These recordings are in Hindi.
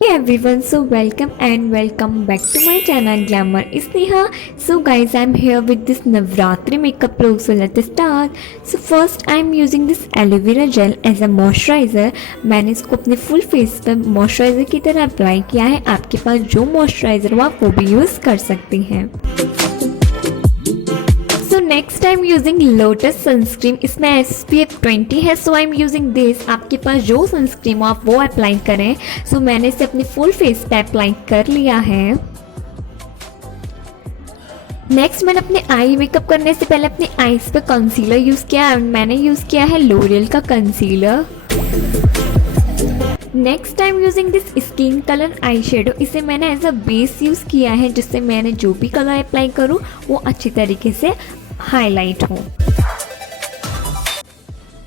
Hey everyone, so welcome back to my channel Glamour is Sneha. So guys, I'm here with this Navratri makeup look. So let's start. So first I'm using this aloe vera gel as a moisturizer. मैंने इसको अपने फुल फेस पर मॉइस्चराइजर की तरह अप्लाई किया है. आपके पास जो मॉइस्चराइजर हो आप वो भी यूज़ कर सकती हैं. Next I am using lotus sunscreen. इसमें SPF 20 है. So I am using this. आपके पास जो सनस्क्रीन हो आप वो अप्लाई करें. सो मैंने इसे अपने फुल फेस पे अप्लाई कर लिया है. नेक्स्ट मैंने अपने आई मेकअप करने से पहले अपने आईज पे कंसीलर यूज़ किया. मैंने यूज़ किया है लोरियल का concealer. Next I am using this skin colour eye shadow. इसे मैंने एज अ बेस यूज़ किया है जिससे मैंने जो भी कलर अप्लाई करूँ वो अच्छी तरीके से हाईलाइट हो.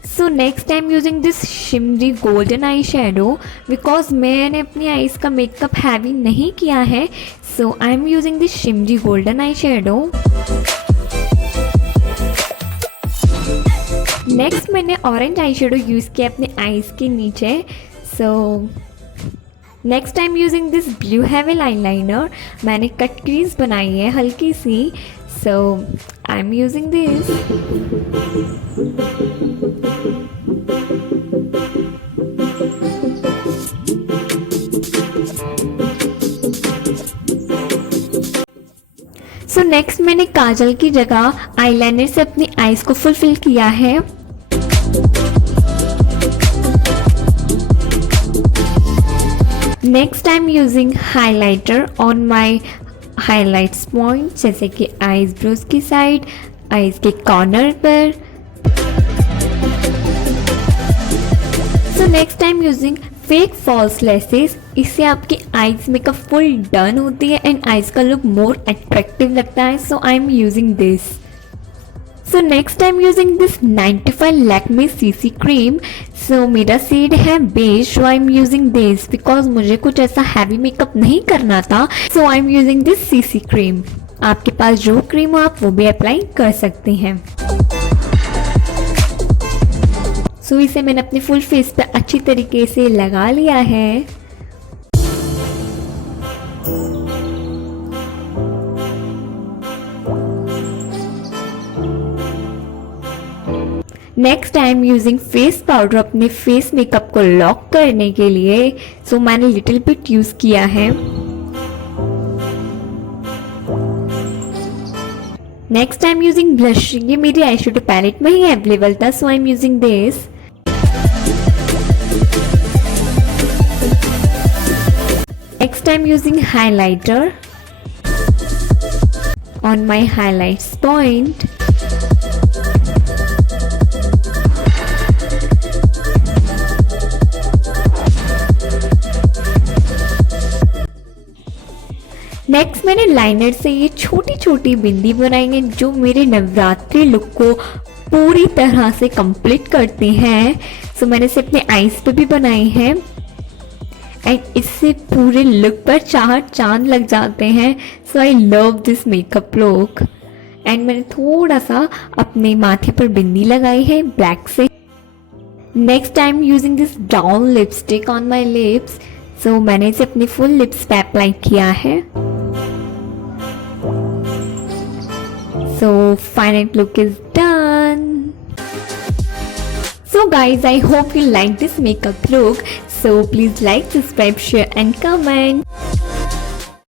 So next I am using this shimmery golden eye shadow because मैंने अपनी आईज का मेकअप हैवी नहीं किया है. So I am using this shimmery golden eye shadow. Next मैंने ऑरेंज आई शेडो यूज़ किया अपने आईज के नीचे. So next I am using this blue heaven eyeliner. मैंने कट क्रीज बनाई है हल्की सी. So I'm using this. So next मैंने काजल की जगह आईलाइनर से अपनी आईज को फुलफिल किया है. Next I am using highlighter on my highlights point जैसे कि आईज ब्रोज की साइड, आईज के कॉर्नर पर. So next I am using fake false lashes. इससे आपकी आईज मेकअप फुल डन होती है एंड आईज का लुक मोर अट्रैक्टिव लगता है. So I am using this. So next I am using this 95 Lakme CC cream. So मेरा शेड है beige. So I am using this because मुझे कुछ ऐसा हैवी मेकअप नहीं करना था. So I am using this CC cream. आपके पास जो क्रीम हो आप वो भी अप्लाई कर सकते हैं. सो इसे मैंने अपने फुल फेस पे अच्छी तरीके से लगा लिया है. Next I am using face powder अपने फेस मेकअप को लॉक करने के लिए. सो मैंने लिटिल बिट यूज किया है. Next I am using blush. ये मेरी आई शेडो पैलेट में ही अवेलेबल था. So I am using this. Next I am using highlighter on my highlights point. Next मैंने लाइनर से ये छोटी छोटी बिंदी बनाई है जो मेरे नवरात्रि लुक को पूरी तरह से कंप्लीट करती हैं. सो मैंने इसे अपने आईज पे भी बनाई है एंड इससे पूरे लुक पर चार चांद लग जाते हैं. So I love this makeup look. And मैंने थोड़ा सा अपने माथे पर बिंदी लगाई है ब्लैक से. Next I am using this brown lipstick on my lips. So मैंने इसे अपनी फुल लिप्स पे अप्लाई किया है. So final look is done. So guys, I hope you like this makeup look. So please like, subscribe, share and comment.